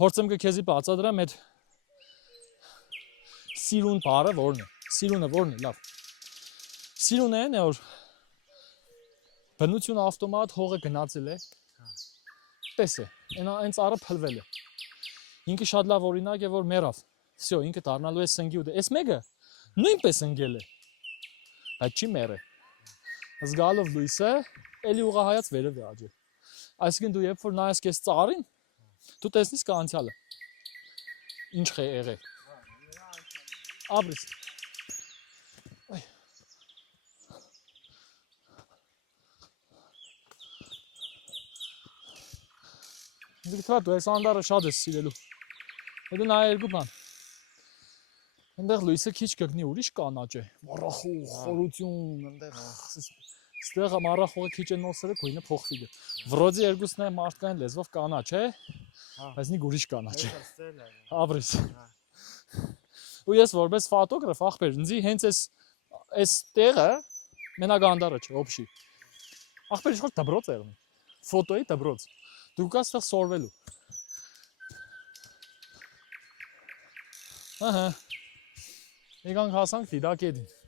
Փորձեմ քեզի բացատրեմ այդ սիրուն բառը որն է։ Սիրունը որն է, լավ։ Սիրունը այն է, որ բնություն ավտոմատ հողը գնացել է։ Տես է, այն ծառը փլվել է։ Ինքը շատ լավ օրինակ է, որ մեռավ։ Всё, ինքը դառնալու է սնգի ու այս մեկը նույնպես ընկել է։ Բայց չի մեռել։ Զգալով լույսը, էլի ուղղահայաց վերև է աճել։ Այսինքն դու երբ որ նայես քեզ ծառին, դու տեսնես կա անցյալը։ Ինչ է եղել։ Ապրես։ Այ։ Դիտա դու այս անդարը շատ ես սիրելու։ Հետո նա երկու բան։ Այնտեղ լույսը քիչ կգնի, ուրիշ կանաչ է։ Մառախուղ, խորություն, այնտեղ ստեղ մառախուղը քիչ է նոսերը, գույնը փոխվի։ Վրոդի երկուսն է մարդկային լեզվով կանաչ է, բայց նի ուրիշ կանաչ է։ Ապրես։ Ու ես որպես ֆոտոգրաֆ ախպեր, ինձ հենց այս տեղը մենակ անդարը չէ, օբշի։ Ախպեր ինչ որ դբրոց է եղել։ Ֆոտոյի դբրոց։ Դու կա ստեղ սորվելու։ Ահա։ Եկանք հասանք դիդակետին։